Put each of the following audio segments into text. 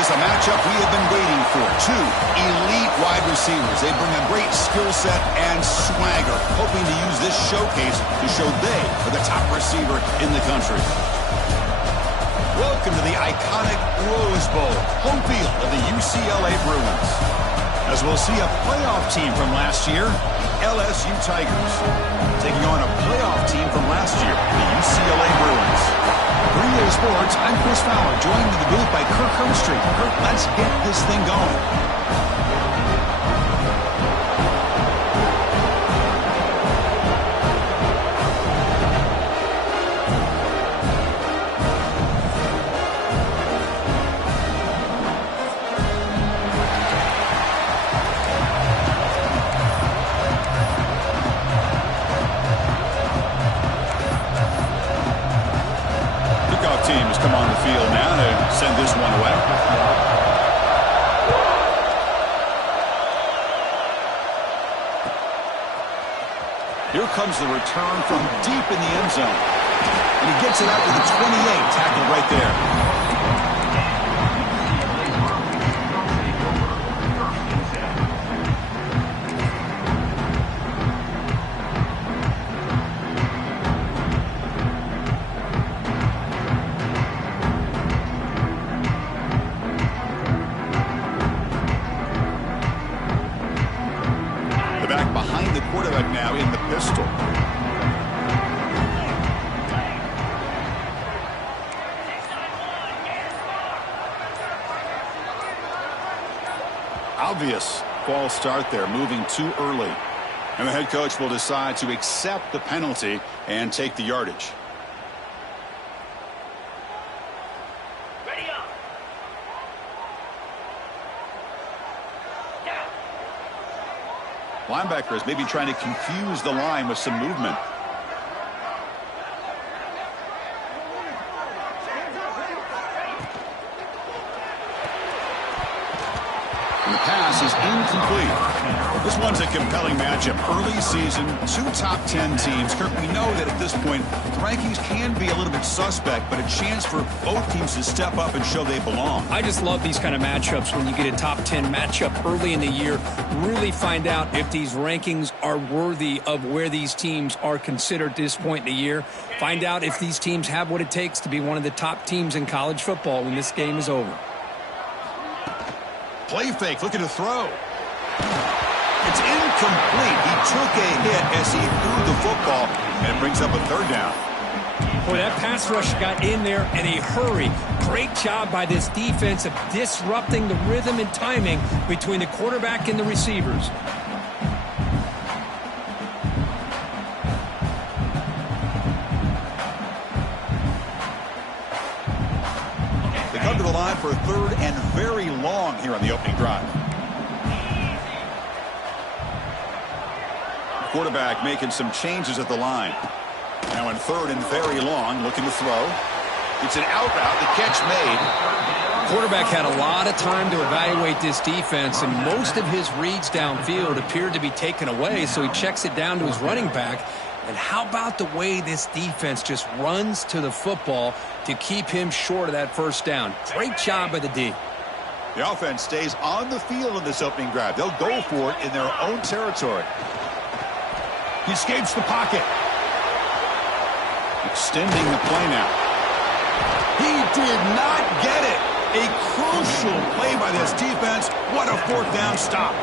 is a matchup we have been waiting for. Two elite wide receivers. They bring a great skill set and swagger, hoping to use this showcase to show they are the top receiver in the country. Welcome to the iconic Rose Bowl, home field of the UCLA Bruins. As we'll see a playoff team from last year, LSU Tigers, taking on a playoff team from last year, the UCLA Bruins. Green Day Sports, I'm Chris Fowler, joined in the booth by Kirk Herbstreit. Kirk, let's get this thing going. Team has come on the field now to send this one away. Here comes the return from deep in the end zone. And he gets it out to the 28, tackled right there. Back behind the quarterback now in the pistol. Obvious false start there, moving too early. And the head coach will decide to accept the penalty and take the yardage. Linebackers maybe trying to confuse the line with some movement. And the pass is incomplete. This one's a compelling matchup. Early season, two top 10 teams. Kirk, we know that at this point, the rankings can be a little bit suspect, but a chance for both teams to step up and show they belong. I just love these kind of matchups when you get a top 10 matchup early in the year. Really find out if these rankings are worthy of where these teams are considered at this point in the year. Find out if these teams have what it takes to be one of the top teams in college football when this game is over. Play fake, looking to throw. It's incomplete. He took a hit as he threw the football, and it brings up a third down. Boy, that pass rush got in there in a hurry. Great job by this defense of disrupting the rhythm and timing between the quarterback and the receivers. They come to the line for a third and very long here on the opening drive. Quarterback making some changes at the line. Now in third and very long, looking to throw. It's an out route, the catch made. Quarterback had a lot of time to evaluate this defense, and most of his reads downfield appeared to be taken away, so he checks it down to his running back. And how about the way this defense just runs to the football to keep him short of that first down? Great job by the D. The offense stays on the field in this opening drive. They'll go for it in their own territory. He escapes the pocket. Extending the play now. He did not get it. A crucial play by this defense. What a fourth down stop.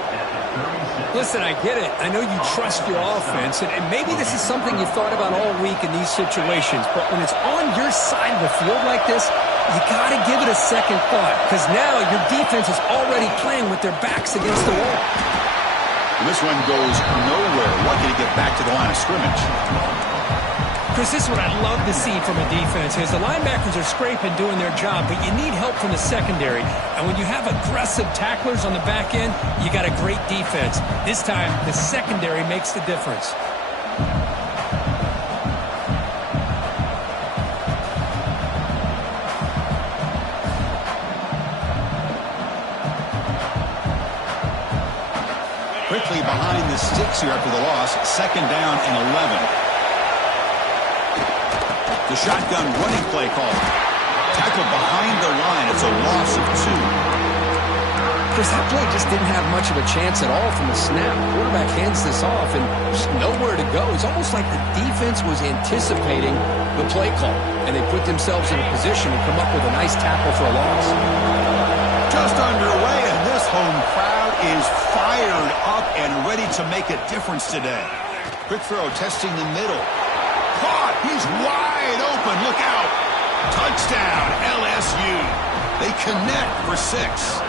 Listen, I get it. I know you trust your offense, and maybe this is something you thought about all week in these situations, but when it's on your side of the field like this, you got to give it a second thought, because now your defense is already playing with their backs against the wall. And this one goes nowhere. Lucky to get back to the line of scrimmage. Chris, this is what I'd love to see from a defense is the linebackers are scraping, doing their job, but you need help from the secondary. And when you have aggressive tacklers on the back end, you got a great defense. This time, the secondary makes the difference. Quickly behind the sticks here after the loss. Second down and 11. The shotgun running play call. Tackled behind the line. It's a loss of 2. Chris, that play just didn't have much of a chance at all from the snap. Quarterback hands this off and just nowhere to go. It's almost like the defense was anticipating the play call, and they put themselves in a position to come up with a nice tackle for a loss. Just underway, and this home crowd is fired up and ready to make a difference today. Quick throw, testing the middle. Caught! He's wide open. Look out! Touchdown, LSU. They connect for 6.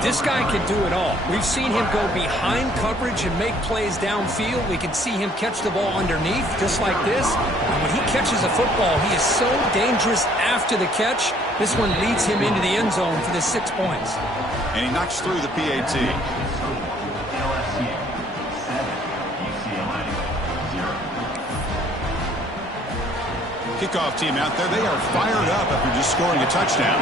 This guy can do it all. We've seen him go behind coverage and make plays downfield. We can see him catch the ball underneath, just like this. And when he catches a football, he is so dangerous after the catch. This one leads him into the end zone for the 6 points. And he knocks through the PAT. Kickoff team out there. They are fired up after just scoring a touchdown.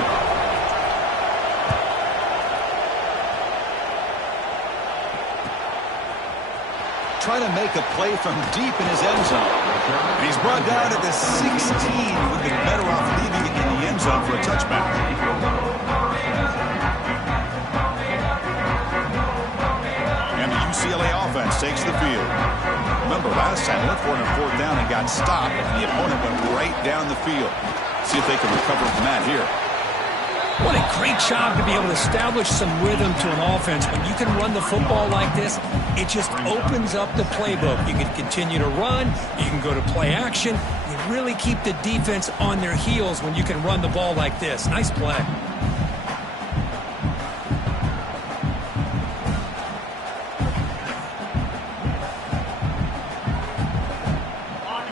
Trying to make a play from deep in his end zone. And he's brought down at the 16. Would be better off leaving it in the end zone for a touchback. And the UCLA offense takes the field. Remember, last time they went for it on 4th down and got stopped. The opponent went right down the field. See if they can recover from that here. What a great job to be able to establish some rhythm to an offense. When you can run the football like this, it just opens up the playbook. You can continue to run. You can go to play action. You really keep the defense on their heels when you can run the ball like this. Nice play.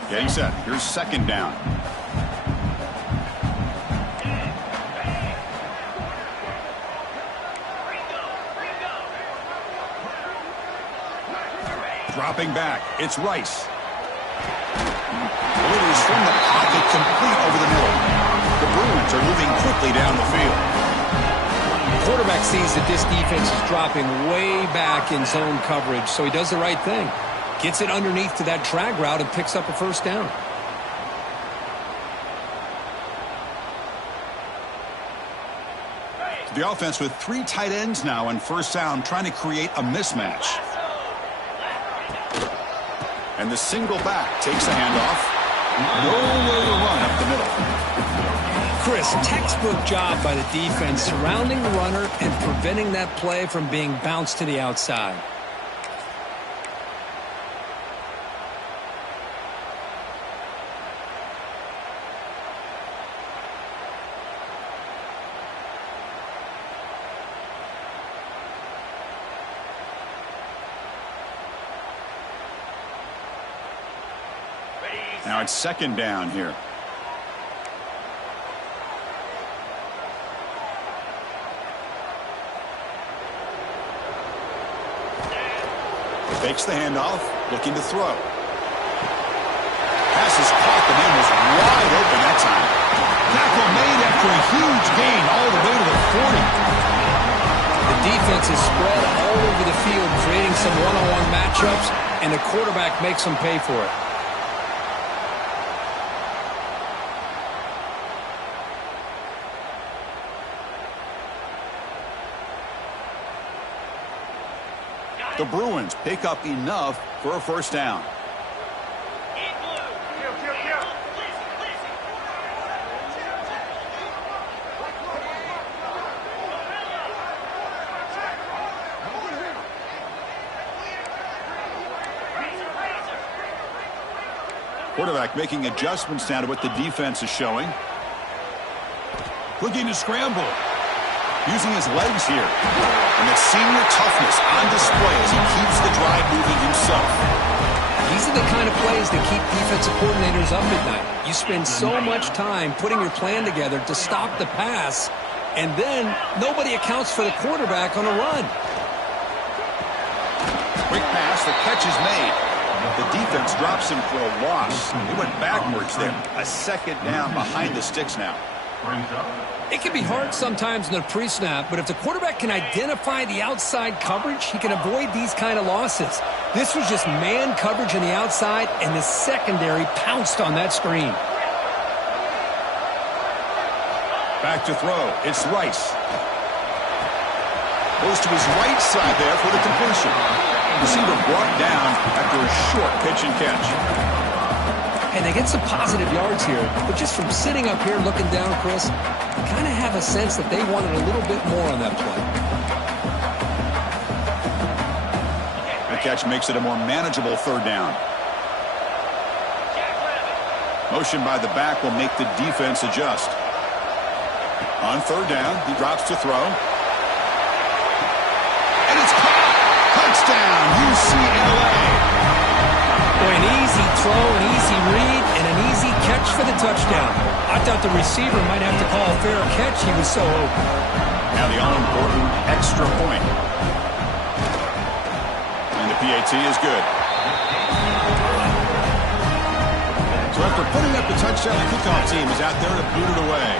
Getting set. Here's 2nd down. Dropping back. It's Rice. Delivers from the pocket, complete over the middle. The Bruins are moving quickly down the field. The quarterback sees that this defense is dropping way back in zone coverage, so he does the right thing. Gets it underneath to that drag route and picks up a 1st down. The offense with 3 tight ends now on 1st down, trying to create a mismatch. And the single back takes the handoff. Nowhere to run up the middle. Chris, textbook job by the defense surrounding the runner and preventing that play from being bounced to the outside. Now it's 2nd down here. Fakes the handoff, looking to throw. Pass is caught, the man was wide open that time. Tackle made after a huge gain all the way to the 40. The defense is spread all over the field, creating some one-on-one matchups, and the quarterback makes them pay for it. The Bruins pick up enough for a 1st down. Quarterback making adjustments now to what the defense is showing. Looking to scramble. Using his legs here. And the senior toughness on display as he keeps the drive moving himself. These are the kind of plays that keep defensive coordinators up at night. You spend so much time putting your plan together to stop the pass, and then nobody accounts for the quarterback on a run. Quick pass, the catch is made. The defense drops him for a loss. He went backwards there. A 2nd down behind the sticks now. It can be hard sometimes in the pre-snap, but if the quarterback can identify the outside coverage, he can avoid these kind of losses. This was just man coverage on the outside, and the secondary pounced on that screen. Back to throw. It's Rice. Goes to his right side there for the completion. Receiver brought down after a short pitch and catch. And they get some positive yards here, but just from sitting up here looking down, Chris, you kind of have a sense that they wanted a little bit more on that play. The catch makes it a more manageable third down. Motion by the back will make the defense adjust. On third down, he drops to throw. And it's caught! Touchdown, UCLA! Boy, an easy throw, an easy read, and an easy catch for the touchdown. I thought the receiver might have to call a fair catch. He was so open. Now the all-important extra point. And the PAT is good. So after putting up the touchdown, the kickoff team is out there to boot it away.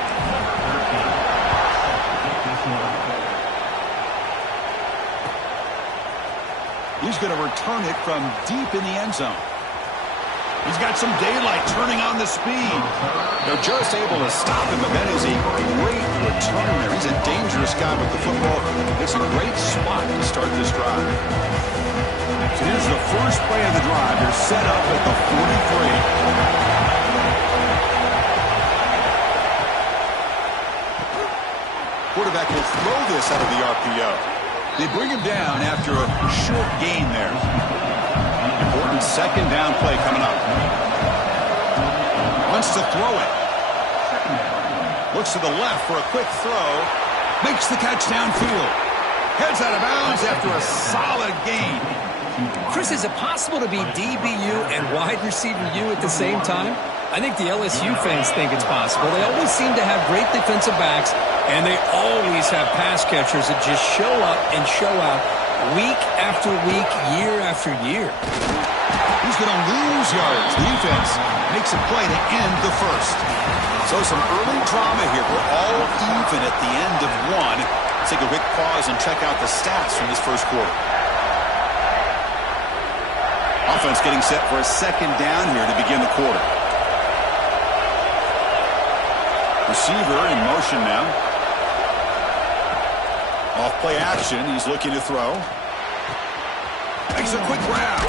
He's going to return it from deep in the end zone. He's got some daylight turning on the speed. They're just able to stop him, but that is a great return there. He's a dangerous guy with the football. It's a great spot to start this drive. So here's the first play of the drive. They're set up at the 43. Quarterback will throw this out of the RPO. They bring him down after a short gain there. Important second down play coming up. Wants to throw it. Looks to the left for a quick throw. Makes the catch downfield. Heads out of bounds after a solid gain. Chris, is it possible to be DBU and wide receiver U at the same time? I think the LSU fans think it's possible. They always seem to have great defensive backs, and they always have pass catchers that just show up and show out week after week, year after year. He's going to lose yards. The defense makes a play to end the first. So some early drama here. We're all even at the end of one. Let's take a quick pause and check out the stats from this first quarter. Offense getting set for a second down here to begin the quarter. Receiver in motion now. Off play action. He's looking to throw. Makes a quick grab.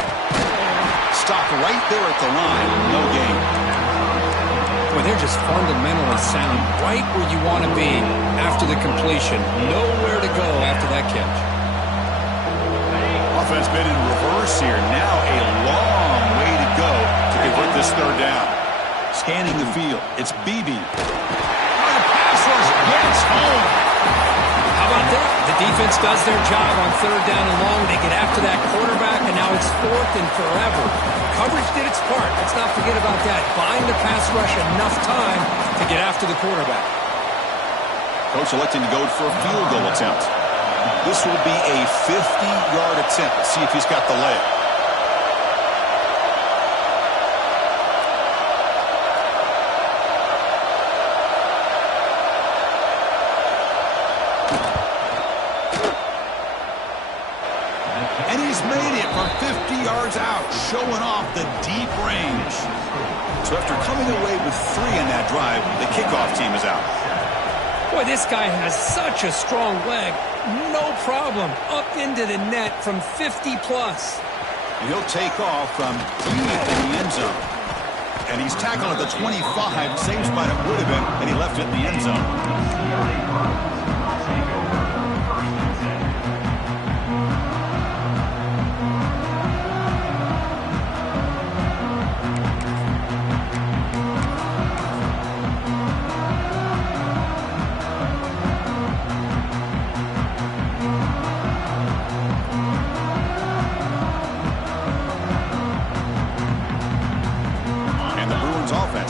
Stopped right there at the line. No gain. Boy, they're just fundamentally sound right where you want to be after the completion. Nowhere to go after that catch. Offense been in reverse here. Now a long way to go to convert this third down. Scanning the field. It's BB. Oh, the pass rush gets home. How about that? The defense does their job on third down and long. They get after that quarterback, and now it's fourth and forever. Coverage did its part. Let's not forget about that. Buying the pass rush enough time to get after the quarterback. Coach electing to go for a field goal attempt. This will be a 50-yard attempt. Let's see if he's got the leg. And he's made it from 50 yards out, showing off the deep range. So after coming away with 3 in that drive, the kickoff team is out. Boy, this guy has such a strong leg. No problem. Up into the net from 50-plus. And he'll take off from deep in the end zone. And he's tackled at the 25, same spot it would have been, and he left it in the end zone.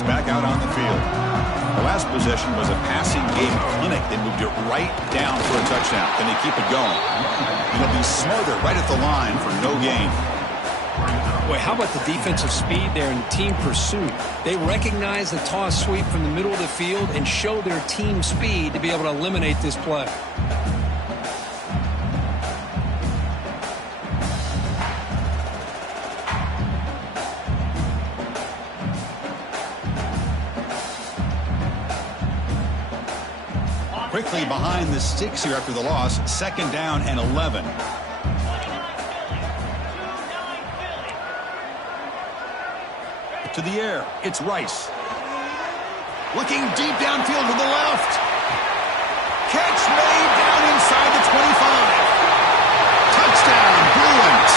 Back out on the field. The last possession was a passing game clinic. They moved it right down for a touchdown. Can they keep it going? And they'll be smarter right at the line for no gain. Boy, how about the defensive speed there and team pursuit? They recognize the toss sweep from the middle of the field and show their team speed to be able to eliminate this play. Quickly behind the sticks here after the loss. 2nd down and 11. To the air. It's Rice. Looking deep downfield to the left. Catch made down inside the 25. Touchdown, Bruins.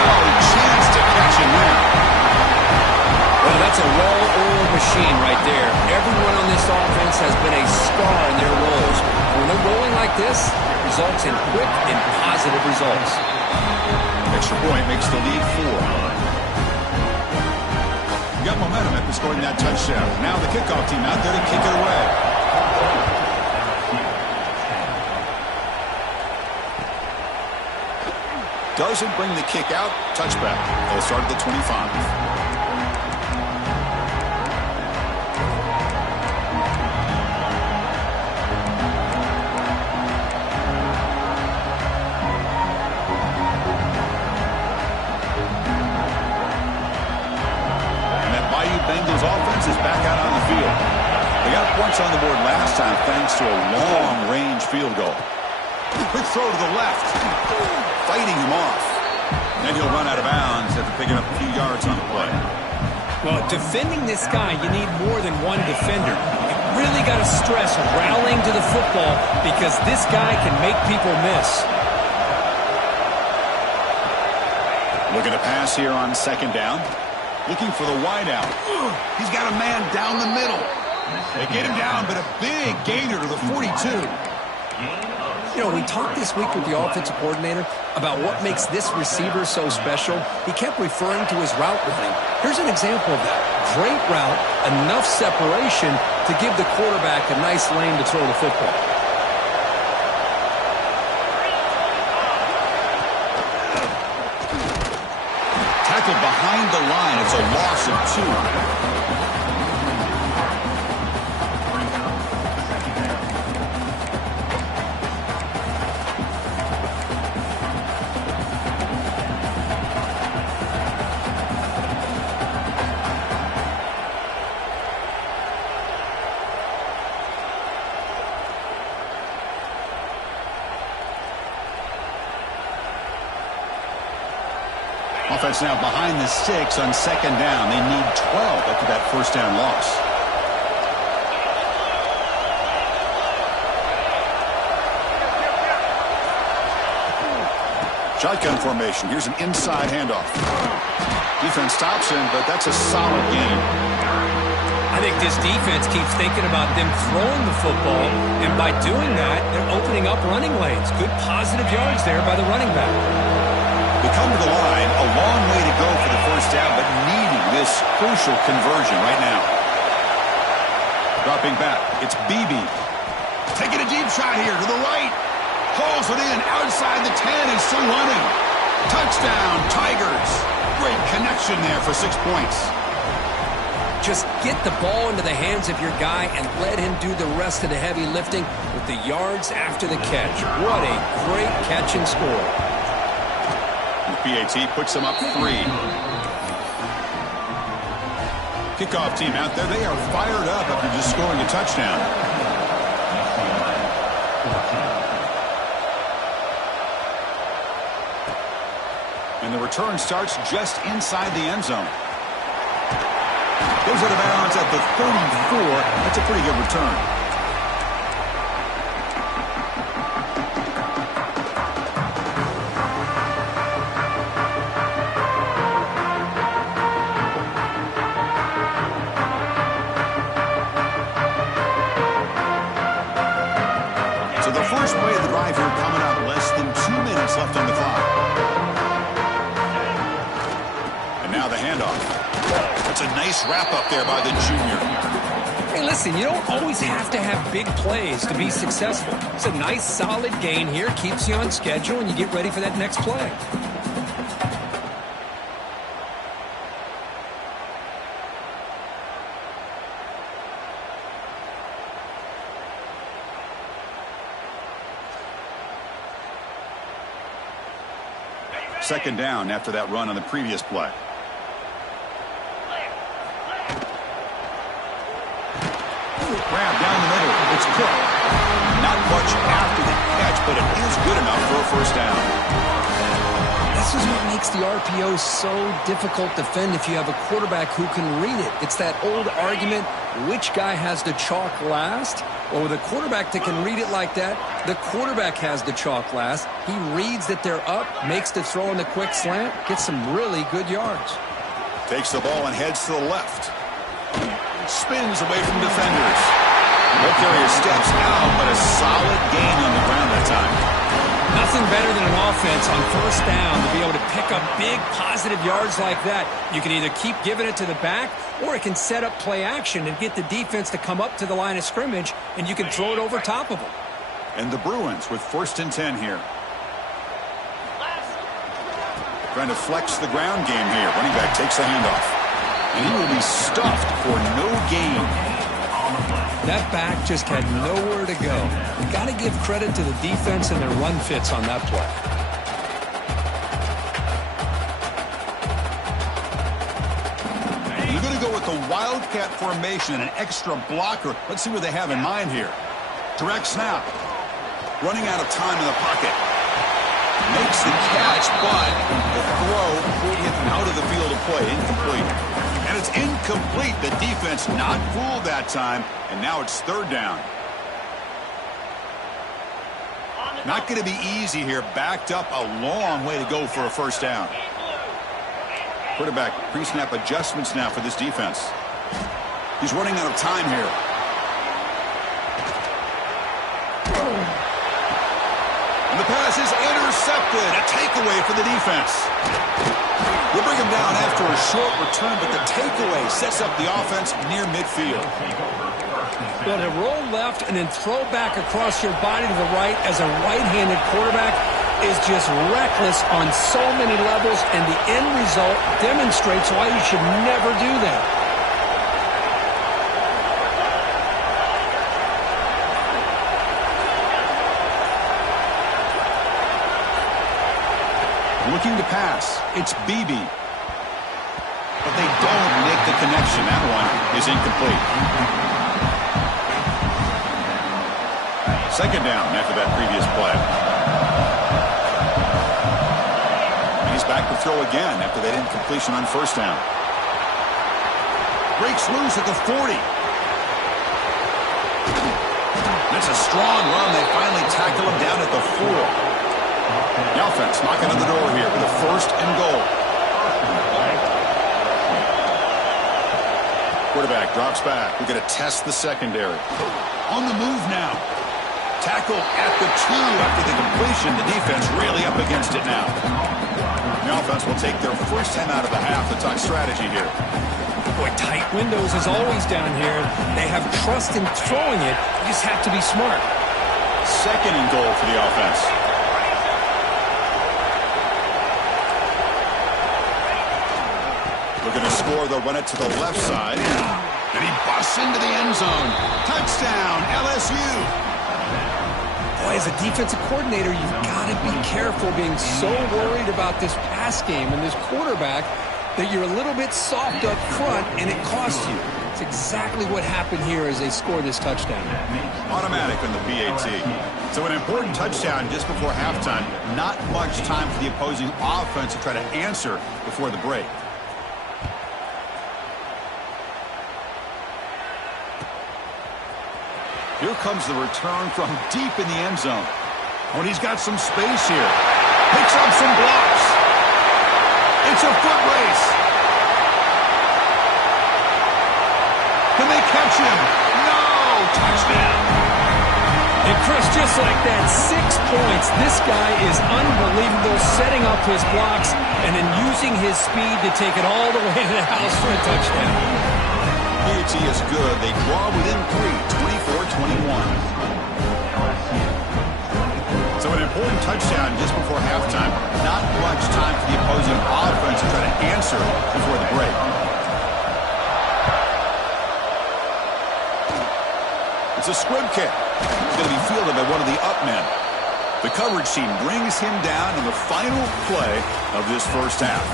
No chance to catch him there. Well, that's a well-oiled machine right there. Everyone on this offense has been a star in their roles. When they're rolling like this, it results in quick and positive results. Extra point makes the lead 4. Got momentum after scoring that touchdown. Now the kickoff team out there to kick it away. Doesn't bring the kick out. Touchback. They'll start at the 25. Bengals offense is back out on the field. They got points on the board last time thanks to a long-range field goal. Quick throw to the left. Fighting him off. Then he'll run out of bounds after picking up a few yards on the play. Well, defending this guy, you need more than one defender. You really got to stress rallying to the football because this guy can make people miss. Looking to pass here on 2nd down. Looking for the wideout. He's got a man down the middle. They get him down, but a big gainer to the 42. You know, we talked this week with the offensive coordinator about what makes this receiver so special. He kept referring to his route running. Here's an example of that. Great route, enough separation to give the quarterback a nice lane to throw the football. Behind the line, it's a loss of 2. Offense now behind the sticks on 2nd down. They need 12 after that 1st down loss. Shotgun formation. Here's an inside handoff. Defense stops him, but that's a solid gain. I think this defense keeps thinking about them throwing the football, and by doing that, they're opening up running lanes. Good positive yards there by the running back. They come to the line, a long way to go for the 1st down, but needing this crucial conversion right now. Dropping back, it's BB. Taking a deep shot here to the right. Pulls it in outside the 10 and still running. Touchdown, Tigers. Great connection there for 6 points. Just get the ball into the hands of your guy and let him do the rest of the heavy lifting with the yards after the catch. What a great catch and score. PAT puts them up 3. Kickoff team out there. They are fired up after just scoring a touchdown. And the return starts just inside the end zone. Goes out of bounds at the 34. That's a pretty good return. First play of the drive here coming up. Less than 2 minutes left on the clock. And now the handoff. That's a nice wrap up there by the junior. Hey, listen, you don't always have to have big plays to be successful. It's a nice, solid gain here. Keeps you on schedule, and you get ready for that next play. Second down after that run on the previous play. Grab down the middle. It's Cook. Not Not much after the catch, but it is good enough for a first down. This is what makes the RPO so difficult to defend if you have a quarterback who can read it. It's that old argument, which guy has the chalk last? Well, with a quarterback that can read it like that, the quarterback has the chalk last. He reads that they're up, makes the throw in the quick slant, gets some really good yards. Takes the ball and heads to the left. Spins away from defenders. No carrier steps out, but a solid gain on the ground that time. Nothing better than an offense on first down to be able to pick up big positive yards like that. You can either keep giving it to the back, or it can set up play action and get the defense to come up to the line of scrimmage, and you can throw it over top of them. And the Bruins with 1st and 10 here. Trying to flex the ground game here. Running back takes the handoff. And he will be stuffed for no gain. That back just had nowhere to go. You got to give credit to the defense and their run fits on that play. You're going to go with the Wildcat formation and an extra blocker. Let's see what they have in mind here. Direct snap. Running out of time in the pocket. Makes the catch, but the throw pulled him out of the field of play. Incomplete. And it's incomplete. The defense not fooled that time, and now it's 3rd down. Not going to be easy here. Backed up a long way to go for a first down. Quarterback pre-snap adjustments now for this defense. He's running out of time here. And the pass is intercepted. A takeaway for the defense. They bring him down after a short return, but the takeaway sets up the offense near midfield. Well, to roll left and then throw back across your body to the right as a right-handed quarterback is just reckless on so many levels, and the end result demonstrates why you should never do that. Looking to pass. It's BB. But they don't make the connection. That one is incomplete. 2nd down after that previous play. And he's back to throw again after that incompletion on 1st down. Breaks loose at the 40. That's a strong run. They finally tackle him down at the 4. The offense knocking on the door here with a 1st and goal. Quarterback drops back. We're going to test the secondary. On the move now. Tackle at the 2 after the completion. The defense really up against it now. The offense will take their first time out of the half to talk strategy here. Boy, tight windows as always down here. They have trust in throwing it. You just have to be smart. 2nd and goal for the offense. Looking to score, they'll run it to the left side. And he busts into the end zone. Touchdown, LSU. Boy, as a defensive coordinator, you've got to be careful being so worried about this pass game and this quarterback that you're a little bit soft up front and it costs you. It's exactly what happened here as they score this touchdown. Automatic on the PAT. So an important touchdown just before halftime. Not much time for the opposing offense to try to answer before the break. Here comes the return from deep in the end zone. When he's got some space here. Picks up some blocks. It's a foot race. Can they catch him? No! Touchdown. And Chris, just like that, 6 points. This guy is unbelievable, setting up his blocks and then using his speed to take it all the way to the house for a touchdown. PAT is good. They draw within 3, 24-21. So an important touchdown just before halftime. Not much time for the opposing offense to try to answer before the break. It's a squib kick. It's going to be fielded by one of the up men. The coverage team brings him down in the final play of this first half.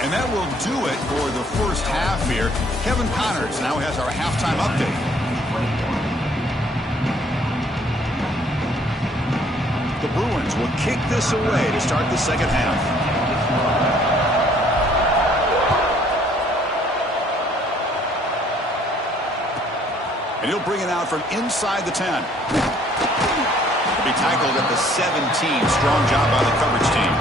And that will do it for the first half here. Kevin Connors now has our halftime update. The Bruins will kick this away to start the second half. And he'll bring it out from inside the 10. He'll be tackled at the 17. Strong job by the coverage team.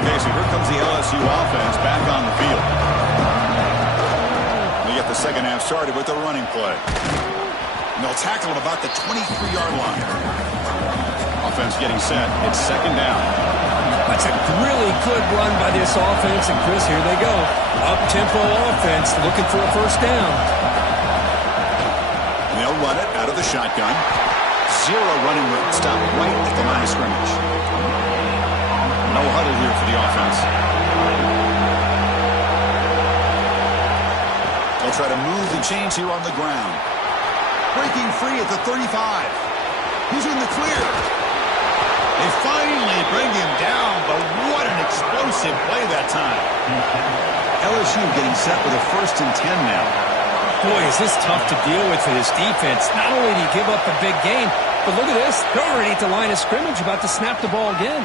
Okay, so here comes the LSU offense back on the field. The second half started with a running play. And they'll tackle him about the 23-yard line. Offense getting set. It's second down. That's a really good run by this offense. And, Chris, here they go. Up-tempo offense looking for a first down. And they'll run it out of the shotgun. Zero running room. Stop right at the line of scrimmage. No huddle here for the offense. They'll try to move the chains here on the ground. Breaking free at the 35. He's in the clear. They finally bring him down, but what an explosive play that time. LSU getting set with a 1st and 10 now. Boy, is this tough to deal with for this defense. Not only do you give up a big gain, but look at this. They're already at the line of scrimmage about to snap the ball again.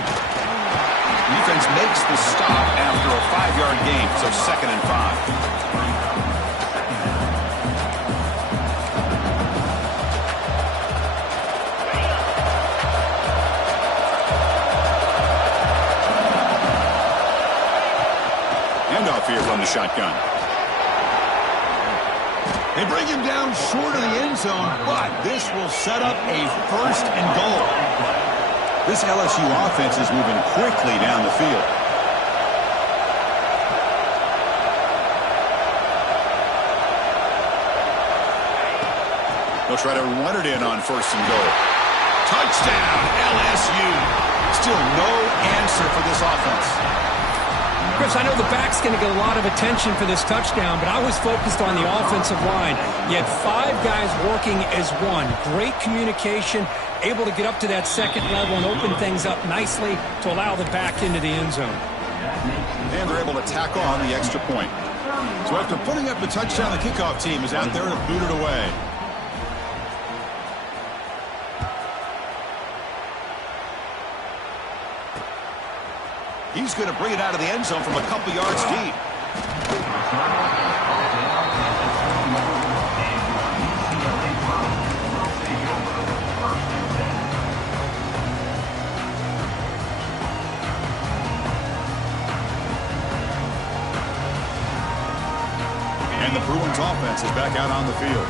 Defense makes the stop after a 5-yard gain, so 2nd and 5. Here from the shotgun. They bring him down short of the end zone, but this will set up a 1st and goal. This LSU offense is moving quickly down the field. They'll try to run it in on 1st and goal. Touchdown, LSU. Still no answer for this offense. Chris, I know the back's going to get a lot of attention for this touchdown, but I was focused on the offensive line. You had 5 guys working as one. Great communication, able to get up to that 2nd level and open things up nicely to allow the back into the end zone. And they're able to tack on the extra point. So after putting up the touchdown, the kickoff team is out there to boot it away. He's going to bring it out of the end zone from a couple yards deep. And the Bruins offense is back out on the field.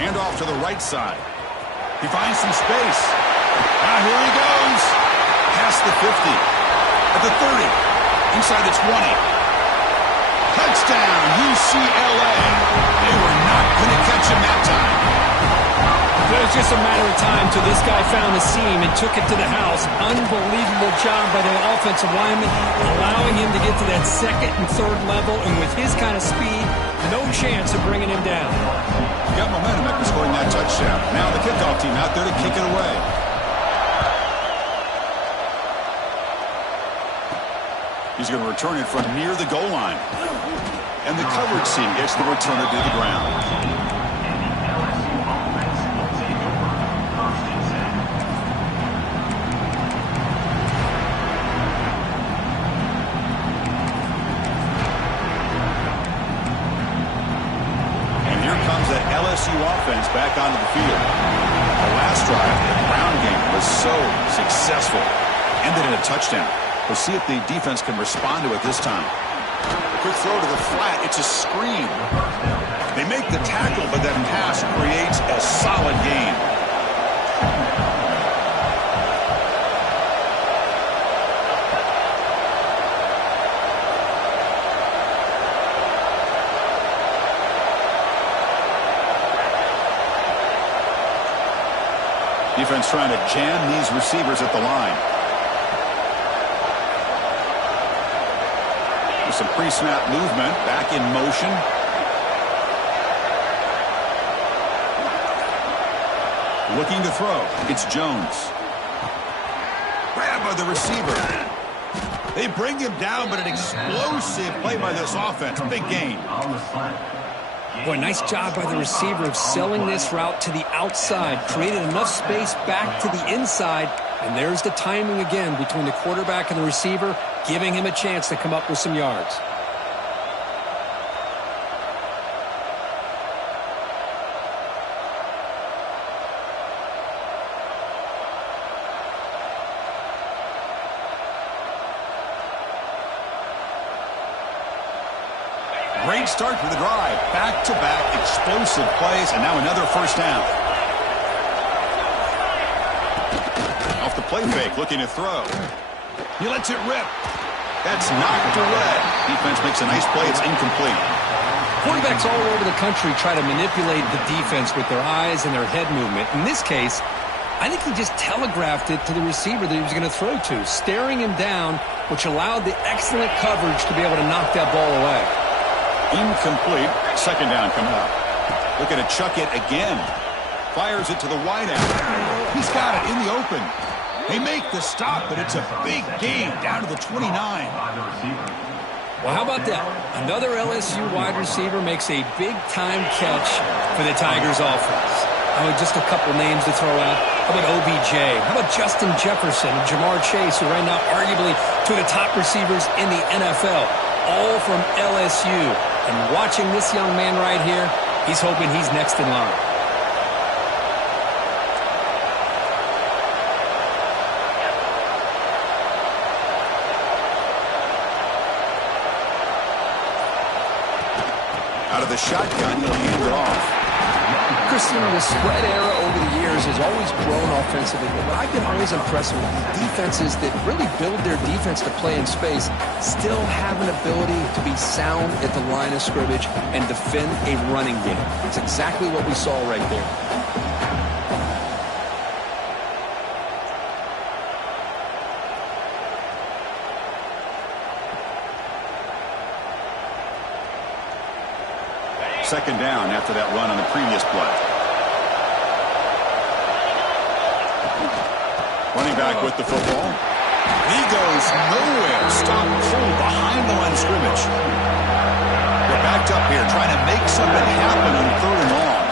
Hand off to the right side. He finds some space. Now here he goes. Past the 50. At the 30. Inside the 20. Touchdown, UCLA. They were not going to catch him that time. It was just a matter of time till this guy found the seam and took it to the house. Unbelievable job by the offensive lineman, allowing him to get to that 2nd and 3rd level. And with his kind of speed, no chance of bringing him down. Got momentum after scoring that touchdown. Now the kickoff team out there to kick it away. He's going to return it from near the goal line. And the coverage team gets the returner to the ground. LSU offense back onto the field. The last drive, the ground game, was so successful. Ended in a touchdown. We'll see if the defense can respond to it this time. Quick throw to the flat. It's a screen. They make the tackle, but that pass creates a solid gain. Defense trying to jam these receivers at the line. There's some pre-snap movement. Back in motion. Looking to throw. It's Jones. Grab by the receiver. They bring him down, but an explosive play by this offense. Big gain. Boy, nice job by the receiver of selling this route to the outside. Created enough space back to the inside. And there's the timing again between the quarterback and the receiver, giving him a chance to come up with some yards. Great start to the drive. Back-to-back explosive plays, and now another first down. Off the play fake, looking to throw. He lets it rip. That's knocked away. Defense makes a nice play. It's incomplete. Quarterbacks all over the country try to manipulate the defense with their eyes and their head movement. In this case, I think he just telegraphed it to the receiver that he was going to throw to, staring him down, which allowed the excellent coverage to be able to knock that ball away. Incomplete. Second down coming up. Looking to chuck it again. Fires it to the wideout. He's got it in the open. They make the stop, but it's a big gain down to the 29. Well, how about that? Another LSU wide receiver makes a big-time catch for the Tigers offense. Just a couple names to throw out. How about OBJ? How about Justin Jefferson and Jamar Chase, who right now arguably two of the top receivers in the NFL, all from LSU. And watching this young man right here, he's hoping he's next in line. Out of the shotgun, he'll hand it off. Christian, the spread era over the years has always grown offensively, but what I've been always impressed with defenses that really build their defense to play in space still have an ability to be sound at the line of scrimmage and defend a running game. It's exactly what we saw right there. Second down after that run on the previous play. Running back with the football. He goes nowhere. Stop full behind the line of scrimmage. They're backed up here trying to make something happen on third and long.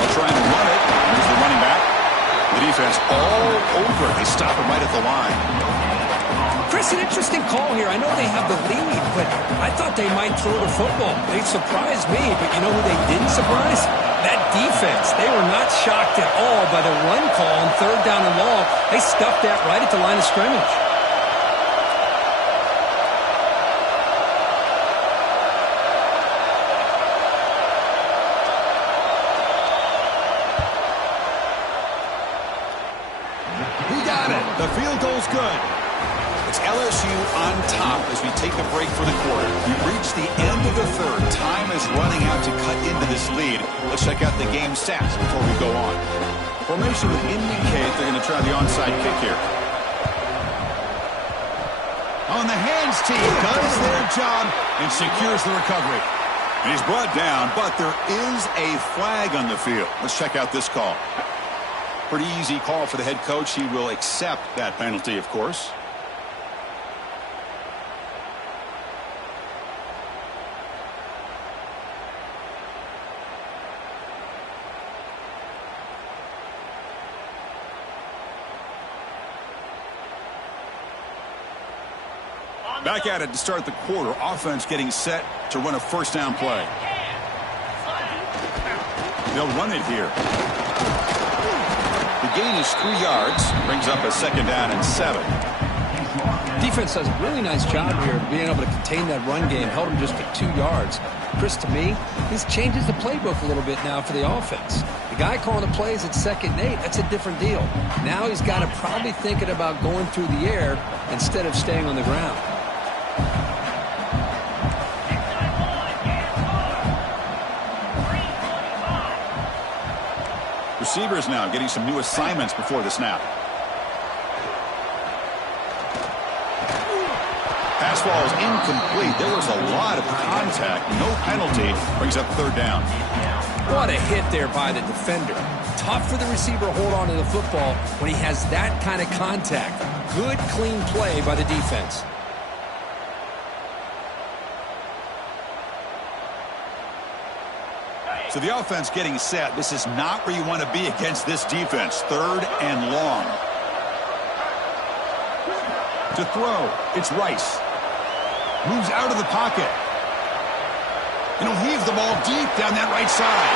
They'll try and run it. Here's the running back. The defense all over. They stop him right at the line. Chris, an interesting call here. I know they have the lead, but I thought they might throw the football. They surprised me, but you know who they didn't surprise? That defense. They were not shocked at all by the run call on third down and long. They stuffed that right at the line of scrimmage. He got it. The field goal's good. It's LSU on top as we take a break for the quarter. We've reached the end of the third. Time is running out to cut into this lead. Let's check out the game stats before we go on. Formation would indicate they're going to try the onside kick here. On the hands team does their job and secures the recovery. And he's brought down, but there is a flag on the field. Let's check out this call. Pretty easy call for the head coach. He will accept that penalty, of course. Back at it to start the quarter. Offense getting set to run a first down play. They'll run it here. The gain is 3 yards. Brings up a second down and 7. Defense does a really nice job here of being able to contain that run game. Held him just to 2 yards. Chris, to me, this changes the playbook a little bit now for the offense. The guy calling the plays at 2nd and 8, that's a different deal. Now he's got to probably thinking about going through the air instead of staying on the ground. Receivers now getting some new assignments before the snap. Pass ball is incomplete. There was a lot of contact. No penalty. Brings up third down. What a hit there by the defender. tough for the receiver to hold on to the football when he has that kind of contact. Good, clean play by the defense. So the offense getting set. This is not where you want to be against this defense. 3rd and long. To throw, it's Rice. Moves out of the pocket. And he'll heave the ball deep down that right side.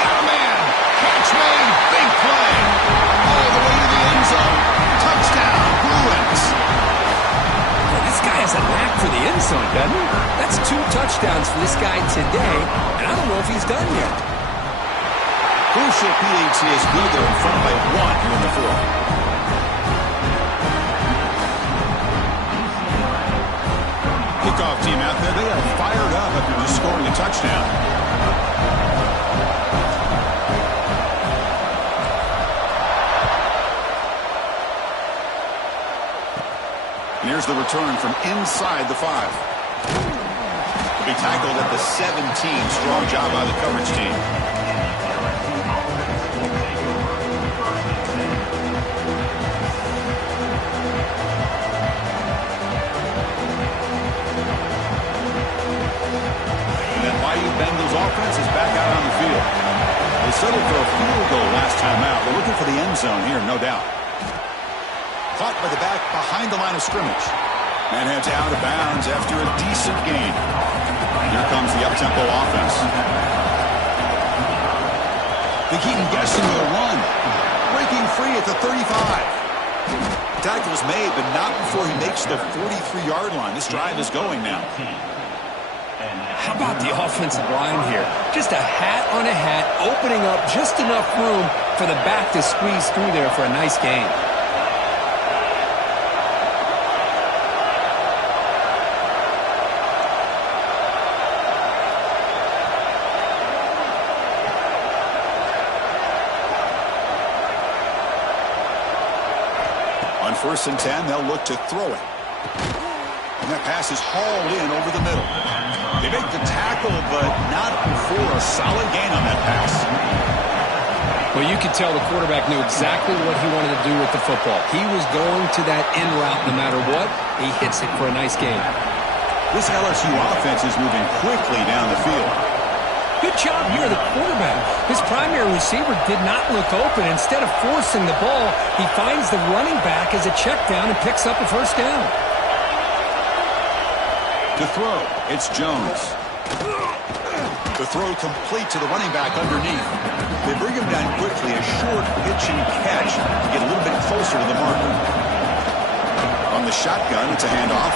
Oh, man! Catch made! Big play! All the way to the end zone. Touchdown, Bruins! Well, this guy has a knack for the end zone, doesn't he? That's 2 touchdowns for this guy today, and I don't know if he's done yet. Crucial PAT is good. They're in front by 1 here in the 4th. Kickoff team out there. They are fired up after just scoring a touchdown. And here's the return from inside the 5. He'll be tackled at the 17. Strong job by the coverage team. Bengals offense is back out on the field. They settled for a field goal last time out. They're looking for the end zone here, no doubt. Caught by the back behind the line of scrimmage. And heads out of bounds after a decent gain. Here comes the up-tempo offense. They keep him guessing the run. Breaking free at the 35. Tackle's made, but not before he makes the 43-yard line. This drive is going now. How about the offensive line here? Just a hat on a hat, opening up just enough room for the back to squeeze through there for a nice gain. On 1st and 10, they'll look to throw it. And that pass is hauled in over the middle. They make the tackle, but not before a solid gain on that pass. Well, you could tell the quarterback knew exactly what he wanted to do with the football. He was going to that in route no matter what. He hits it for a nice gain. This LSU offense is moving quickly down the field. Good job here, the quarterback. His primary receiver did not look open. Instead of forcing the ball, he finds the running back as a check down and picks up a 1st down. To throw, it's Jones. The throw complete to the running back underneath. They bring him down quickly, a short pitch and catch to get a little bit closer to the marker. On the shotgun, it's a handoff.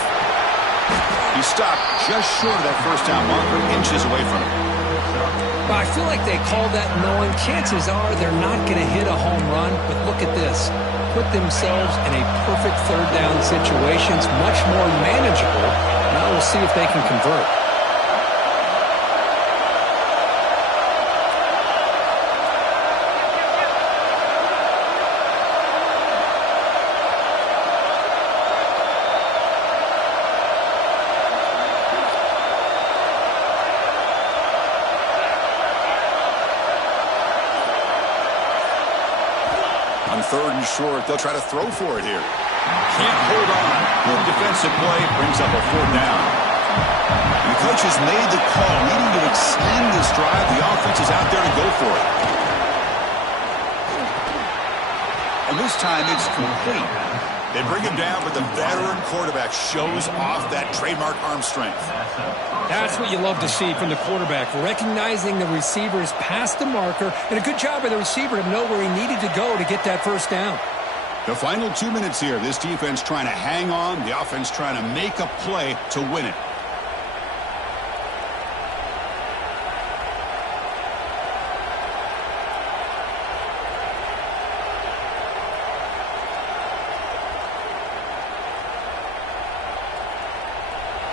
He stopped just short of that 1st down marker, inches away from it. Well, I feel like they called that knowing chances are they're not going to hit a home run, but look at this. Put themselves in a perfect 3rd down situation. It's much more manageable. Now we'll see if they can convert. On 3rd and short, they'll try to throw for it here. Can't hold on. Good defensive play brings up a 4th down. And the coach has made the call, needing to extend this drive. The offense is out there to go for it. And this time it's complete. They bring him down, but the veteran quarterback shows off that trademark arm strength. That's what you love to see from the quarterback, recognizing the receivers past the marker, and a good job by the receiver to know where he needed to go to get that 1st down. The final 2 minutes here, this defense trying to hang on, the offense trying to make a play to win it.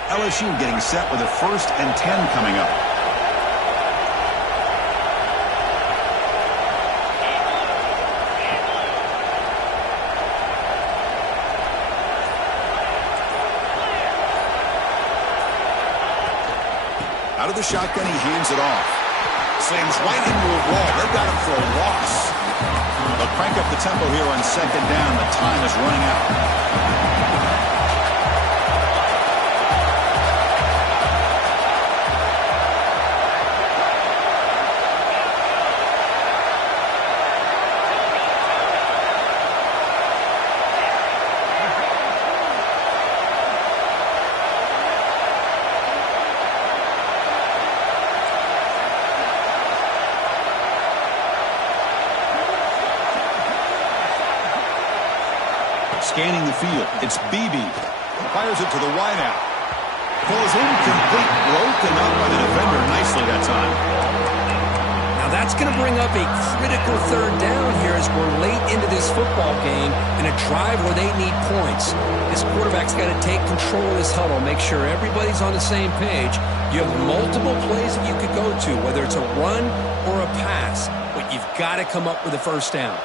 LSU getting set with a 1st and 10 coming up. Out of the shotgun, he hands it off. Slams right into a wall. They've got him for a loss. crank up the tempo here on second down. The time is running out. Scanning the field. It's BB. Fires it to the wideout. Falls incomplete. Broken up by the defender nicely that time. Now that's going to bring up a critical third down here as we're late into this football game in a drive where they need points. This quarterback's got to take control of this huddle, make sure everybody's on the same page. You have multiple plays that you could go to, whether it's a run or a pass, but you've got to come up with a first down.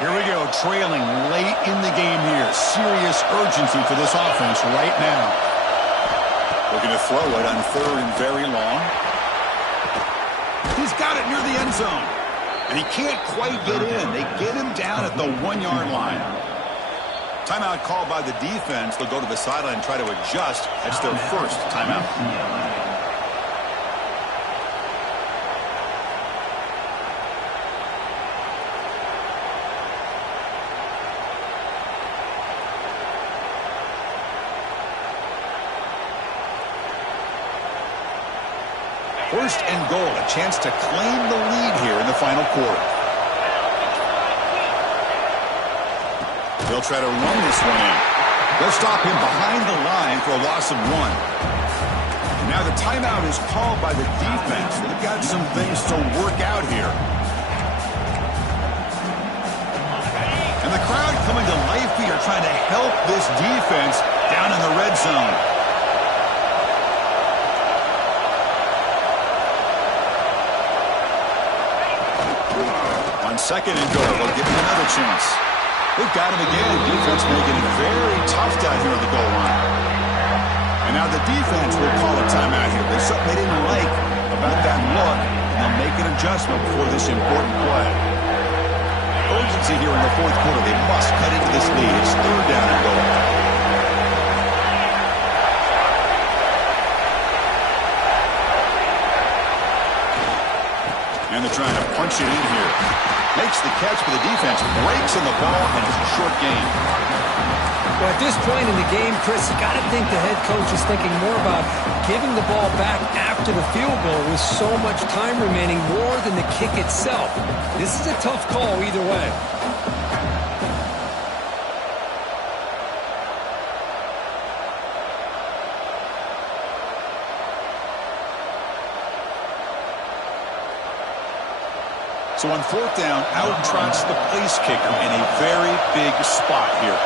Here we go, trailing late in the game here. Serious urgency for this offense right now. Looking to throw it on third and very long. He's got it near the end zone. And he can't quite get in. They get him down at the 1-yard line. Timeout called by the defense. They'll go to the sideline and try to adjust. That's their first timeout. First and goal, a chance to claim the lead here in the final quarter. They'll try to run this one in. They'll stop him behind the line for a loss of 1. And now the timeout is called by the defense. They've got some things to work out here. And the crowd coming to life here trying to help this defense down in the red zone. On second and goal, they'll give him another chance. They've got him again. Defense making it very tough down here on the goal line. And now the defense will call a timeout here. There's something they didn't like about that look, and they'll make an adjustment before this important play. Urgency here in the fourth quarter. They must cut into this lead. It's third down and goal. And they're trying to punch it in here. Makes the catch for the defense. Breaks in the ball, and it's a short gain. Well, at this point in the game, Chris, you got to think the head coach is thinking more about giving the ball back after the field goal with so much time remaining more than the kick itself. This is a tough call either way. So on fourth down, out trots the place kicker in a very big spot here.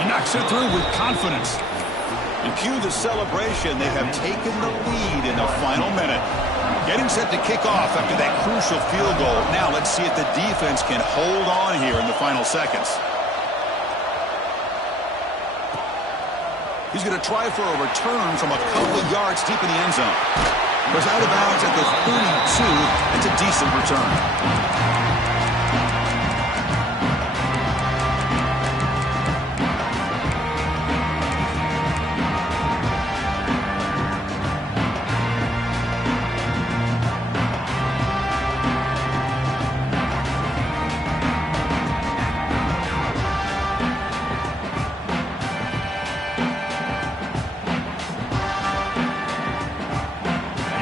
He knocks it through with confidence. And cue the celebration. They have taken the lead in the final minute. Getting set to kick off after that crucial field goal. Now let's see if the defense can hold on here in the final seconds. He's going to try for a return from a couple of yards deep in the end zone. Goes out of bounds at the 32. It's a decent return.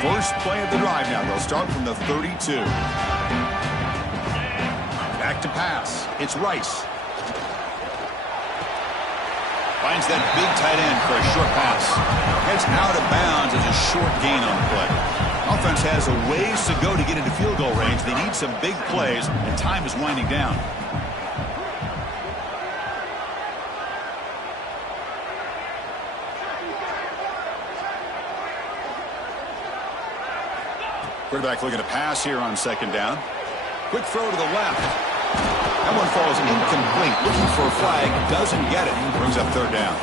First play of the drive now. They'll start from the 32. Back to pass. It's Rice. Finds that big tight end for a short pass. Heads out of bounds as a short gain on the play. Offense has a ways to go to get into field goal range. They need some big plays, and time is winding down. Quarterback looking to pass here on second down. Quick throw to the left. That one falls incomplete. Looking for a flag. Doesn't get it. Brings up third down.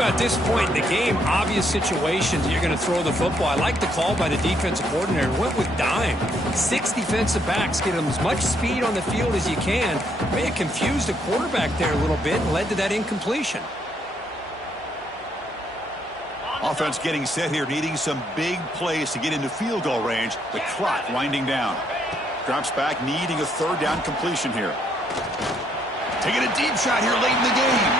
At this point in the game, obvious situations, you're going to throw the football. I like the call by the defensive coordinator. Went with dime. 6 defensive backs, get them as much speed on the field as you can. May have confused the quarterback there a little bit and led to that incompletion. Offense getting set here, needing some big plays to get into field goal range. The clock winding down. Drops back, needing a third down completion here. Taking a deep shot here late in the game.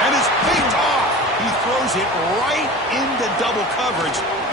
And it's picked off. He throws it right into double coverage. And